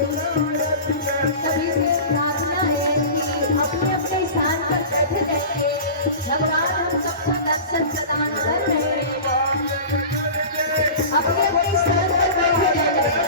सभी से प्रार्थना है कि अपने अपने स्थान पर बैठे रहे। भगवान हम सबको दर्शन प्रदान कर रहे हैं। अपने अपने स्थान पर बैठे रहे।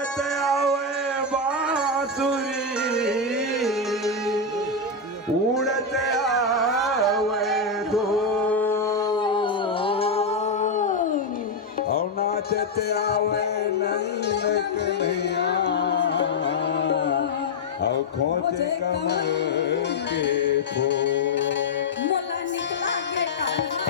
उड़त आवे बांसुरी, उड़त आवे धूल, और नाचत आवे नंद कन्हैया, और खोज कमल के फूल। मोला निकला के कान्हा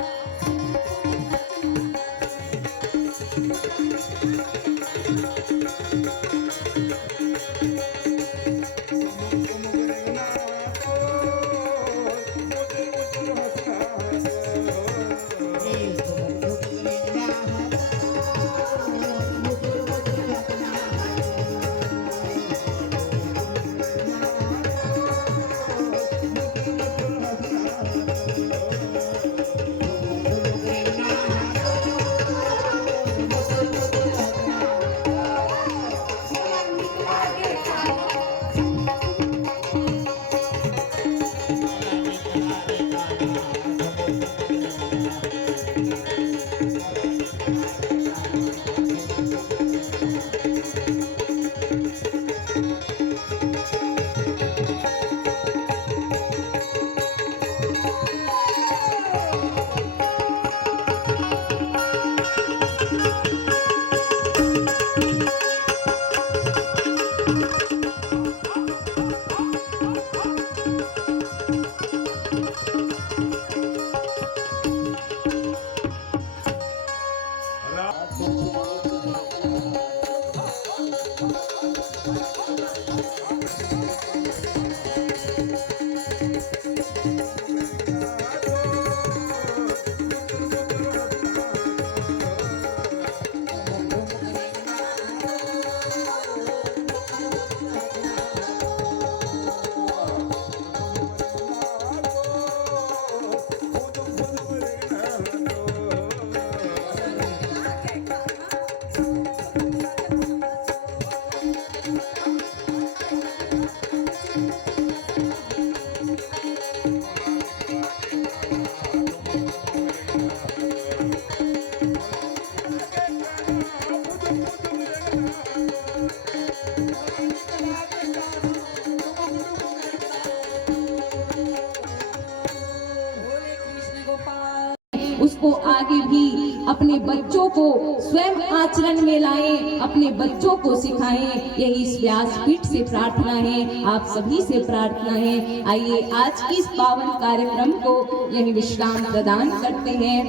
उसको आगे भी अपने बच्चों को स्वयं आचरण में लाएं, अपने बच्चों को सिखाएं। यही इस व्यासपीठ से प्रार्थना है, आप सभी से प्रार्थना है। आइए आज की इस पावन कार्यक्रम को यही विश्राम प्रदान करते हैं।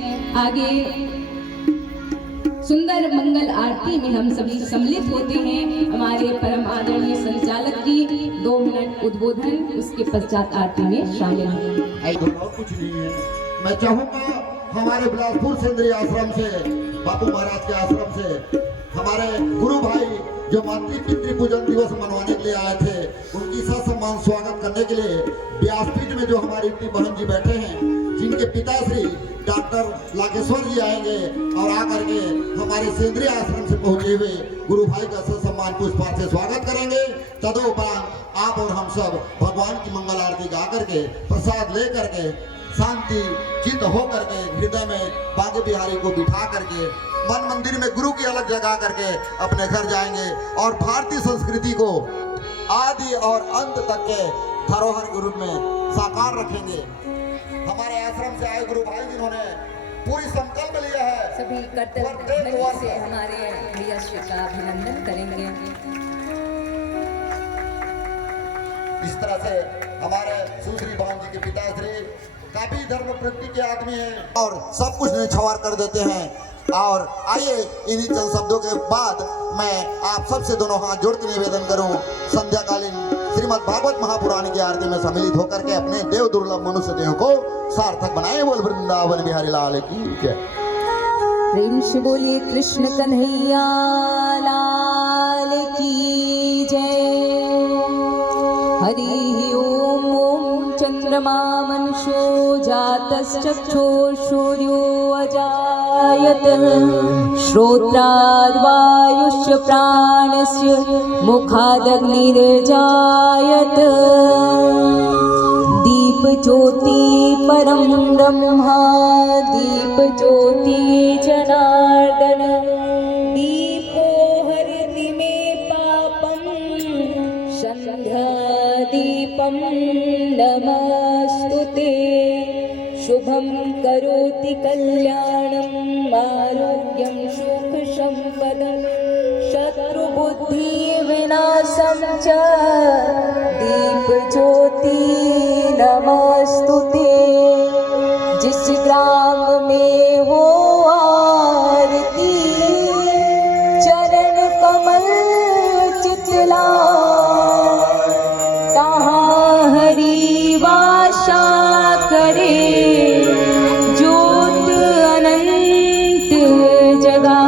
आगे सुंदर मंगल आरती में हम सभी सम्मिलित होते हैं। हमारे परम आदरणीय संचालक जी 2 मिनट उद्बोधन, उसके पश्चात आरती में शामिल होंगे। और कुछ नहीं है। मैं चाहूंगा हमारे बिलासपुर सेंद्रीय आश्रम से, बापू महाराज के आश्रम से, हमारे गुरु भाई जो मातृ पितृ पूजन दिवस मनवाने के लिए आए थे, उनकी ससम्मान स्वागत करने के लिए व्यासपीठ में जो हमारी बहन जी बैठे हैं, जिनके पिताश्री डॉक्टर लाकेश्वर जी आएंगे और आकर के हमारे सेंद्रीय आश्रम से पहुंचे हुए गुरु भाई का ससम्मान पुष्पार्थ से स्वागत करेंगे। तदोपरांत आप और हम सब भगवान की मंगल आरती गा करके प्रसाद ले करके शांति चित्त होकर के हृदय में बांके बिहारी को बिठा करके मन मंदिर में गुरु की अलग जगा करके अपने घर जाएंगे और भारतीय संस्कृति को आदि और अंत तक के धरोहर के रूप में साकार रखेंगे। हमारे आश्रम से आए गुरु भाई जिन्होंने पूरी संकल्प लिया है, सभी कर्तव्य से हमारे भैया श्री का अभिनंदन करेंगे। इस तरह से हमारे सुश्री बहन जी के पिताश्री काफी धर्म प्रवृत्ति के आदमी हैं और सब कुछ निछावर कर देते हैं। और आइए इन्हीं चंद शब्दों के बाद मैं आप सबसे दोनों हाथ जोड़ के निवेदन करूं, संध्याकालीन श्रीमद् भागवत महापुराण की आरती में सम्मिलित होकर के अपने देव दुर्लभ मनुष्य देह को सार्थक बनाए। बोल वृंदावन बिहारी लाल की जय। प्रेम से बोलिए कृष्ण कन्हैया लाल की जय। हरि ओम ओम चंद्रमा मनुष्यो जातश्चक्षुः सूर्यो अजायत श्रोत्राद् वायुश्च प्राणस्य मुखादग्निर्जायत दीप ज्योति परम ब्रह्मा दीप ज्योति जनार्दन दीपो हरति मे दीपं नमस्तुते शुभं करोति कल्याणं आरोग्यं सुखसम्पदं शत्रुबुद्धिविनाशं च दीपज्योति नमस्तुते जिस ग्राम में हो आरती चरण कमल चितला तहाँ हरि वासा करे ज्योत अनंत जगा।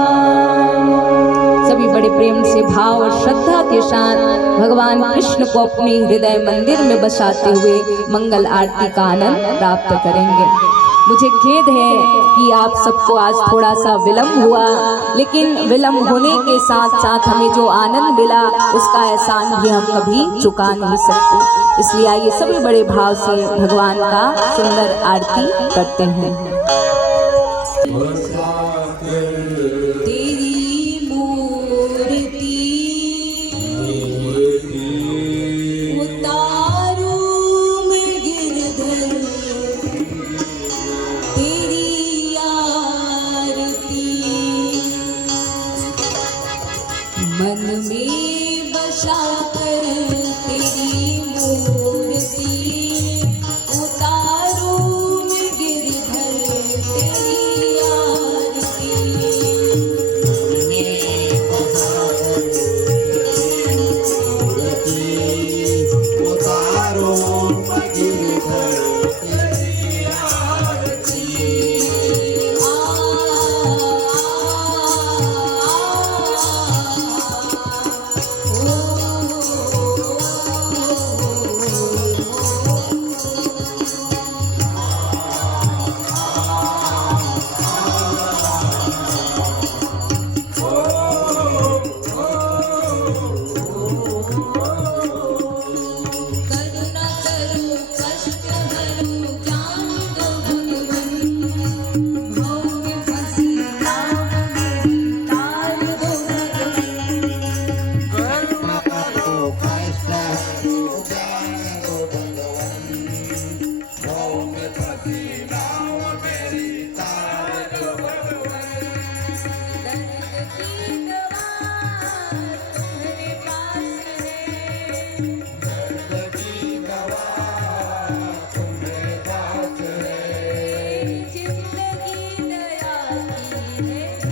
सभी बड़े प्रेम से भाव और श्रद्धा के साथ भगवान कृष्ण को अपने हृदय मंदिर में बसाते हुए मंगल आरती का आनंद प्राप्त करेंगे। मुझे खेद है कि आप सबको आज थोड़ा सा विलम्ब हुआ, लेकिन विलम्ब होने के साथ साथ हमें जो आनंद मिला उसका एहसान भी हम कभी चुका नहीं सकते। इसलिए आइए सभी बड़े भाव से भगवान का सुंदर आरती करते हैं। तेरी मूर्ति उतारू मैं गिरधर तेरी आरती मन में बसा कर तेरी मूर्ति उतारू मैं गिरधर तेरी आरती करुणा करो कष्ट हरो ज्ञान दो भगवन भव में फंसी नाव मेरी तार दो भगवन दर्द की दवा तुम्हारे पास है जिंदगी दया की है भीख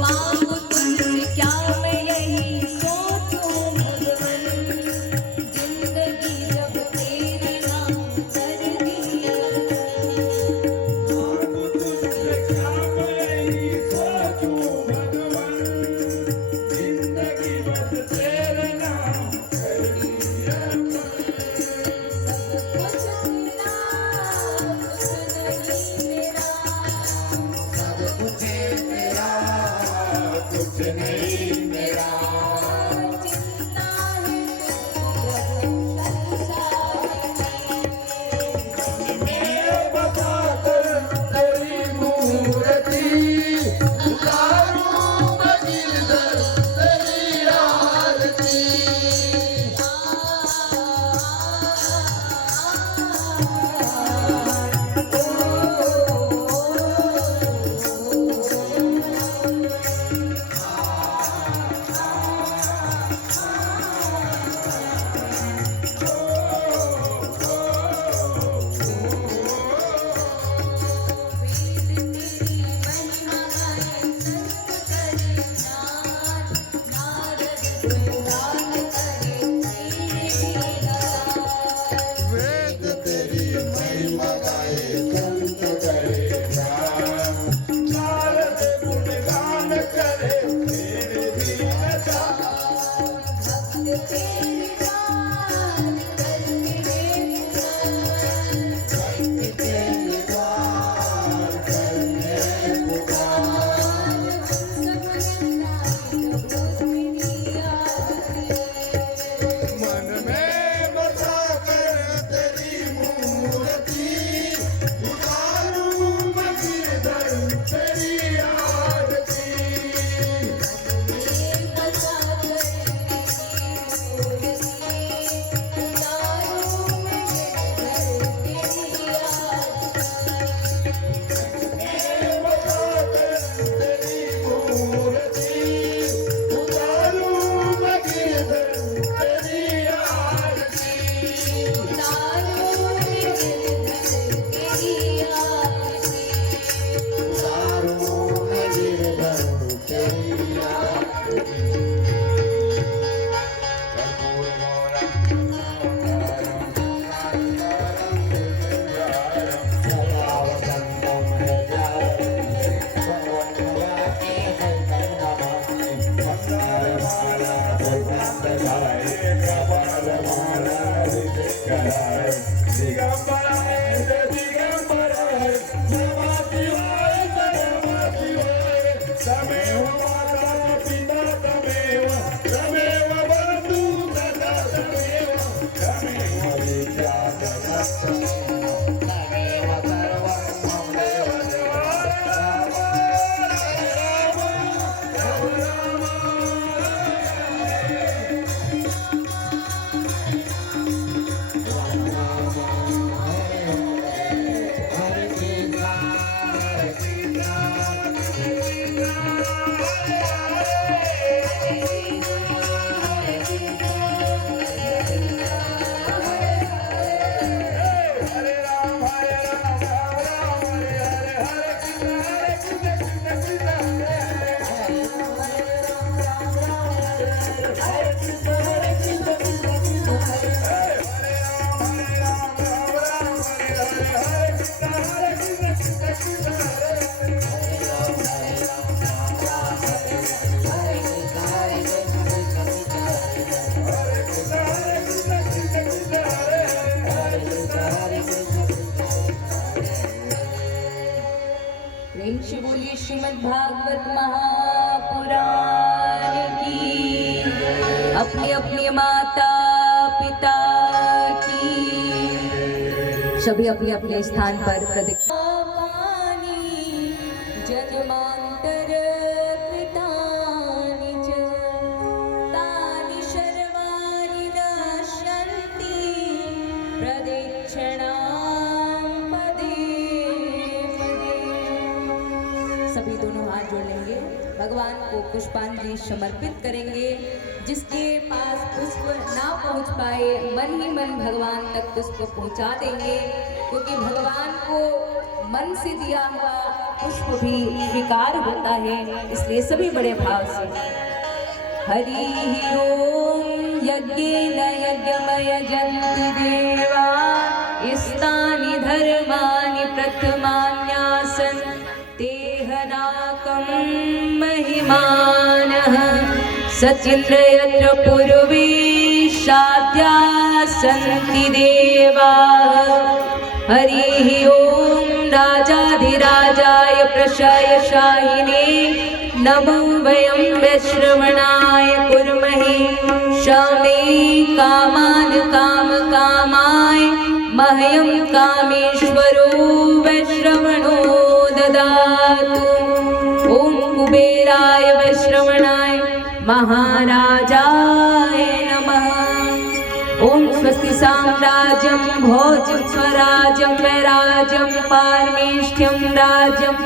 मांगो तुमसे क्या मैं यही सोचूं भगवन जिंदगी जब तेरे नाम कर दिया कुछ नहीं मेरा चिंता है प्रभु प्रेम से बोलिए श्रीमद् भागवत महापुराण की, अपने अपने माता पिता की, सभी अपने अपने स्थान पर प्रदक्षिणा। जन्मांतर कृतानि च तानि सर्वाणि नश्यन्ति प्रदक्षिणां पदे पदे। सभी दोनों हाथ जोड़ लेंगे, भगवान को पुष्पांजलि समर्पित करेंगे। जिसके पास पुष्प ना पहुंच पाए मन ही मन भगवान तक पुष्प पहुंचा देंगे, क्योंकि भगवान को मन से दिया हुआ पुष्प भी स्वीकार होता है। इसलिए सभी बड़े भाव से हरि ओम यज्ञेन यज्ञमय जन्ति देवा इस्तानि धर्माणि प्रथमान्यासन् तेहनाकं महिमानः सचिन्द्र यत्र पूर्वे शाद्या सन्ति देवाः। हरिः ओम राजाधिराजाय प्रशयशायिने नमो वयं वैश्रवणाय कुर्महे शमे कामान् कामकामाय मह्यं कामेश्वरो वैश्रवणो ददातु। ओम कुबेराय वैश्रवणाय महाराजाय नमः। ओम स्वस्ति साम्राज्यं भोजं स्वराज्यं वैराज्यं पारमेष्ठ्यं राज्यं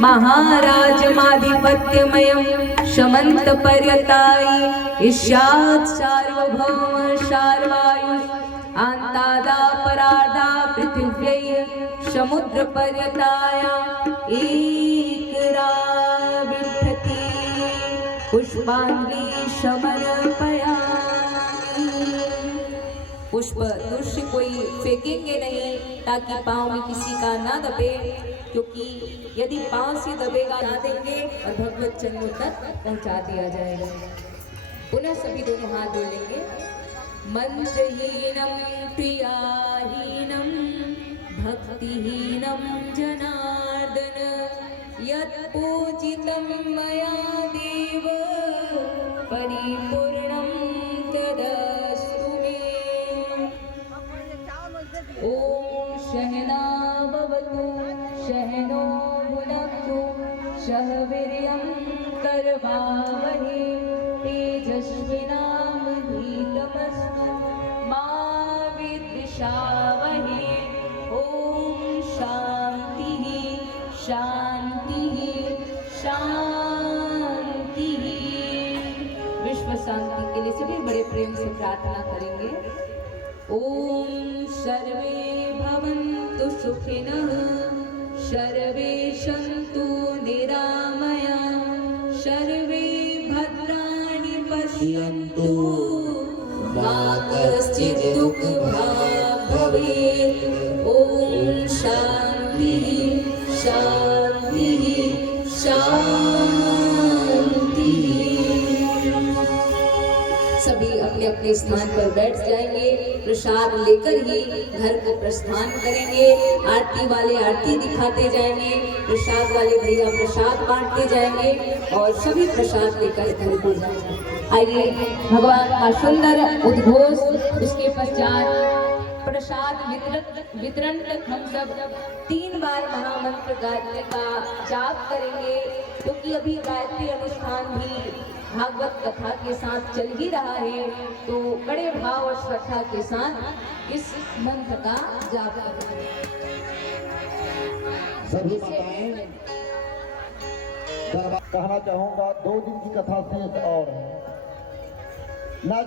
महाराजमाधिपत्यमयं शमन्तपर्यतायि इष्यात् सार्वभौम सार्वायुः आन्तादापराधा पृथिव्यै समुद्रपर्यताया एकरा बिभ्रति पुष्पांजलि समर्पयामि। पुष्प दूर से कोई फेंकेंगे नहीं, ताकि पाँव में किसी का ना दबे, क्योंकि यदि पाँव से दबेगा ना देंगे और भगवत चरणों तक पहुंचा दिया जाएगा। पुनः सभी दोनों हाथ जोड़ लेंगे। मंत्रहीनं प्रियाहीनं भक्तिहीनं जनार्दन यत्पूजितं मया देव परिपूर्णं तदस्तु मे। ओम सहना भवतु सहनो भुनक्तु सह वीर्यं करवावहै तेजस्विनावधीतमस्तु मा विद्विषावहै। ओम शांति शांति शांति। विश्व शांति के लिए सभी बड़े प्रेम से प्रार्थना करेंगे। ओम सर्वे भवन्तु सुखिनः सर्वे सन्तु निरामयाः सर्वे भद्राणि पश्यन्तु मा कश्चित् दुःखभाग् भवेत्। ओम शांति शांति शांति। सभी अपने अपने स्थान पर बैठ जाएंगे। प्रसाद लेकर ही घर को प्रस्थान करेंगे। आरती वाले आरती दिखाते जाएंगे, प्रसाद वाले भैया प्रसाद बांटते जाएंगे और सभी प्रसाद लेकर घर को जाएंगे। आइए भगवान का सुंदर उद्घोष, उसके पश्चात प्रसाद वितरण तक हम सब 3 बार महामंत्र गायत्री का जाप करेंगे, क्योंकि अभी गायत्री अनुष्ठान भी भागवत कथा के साथ चल ही रहा है। तो बड़े भाव और श्रद्धा के साथ इस मंत्र का जाप करेंगे। सभी माताएं कहना चाहूंगा, 2 दिन की कथा शेष और है। ना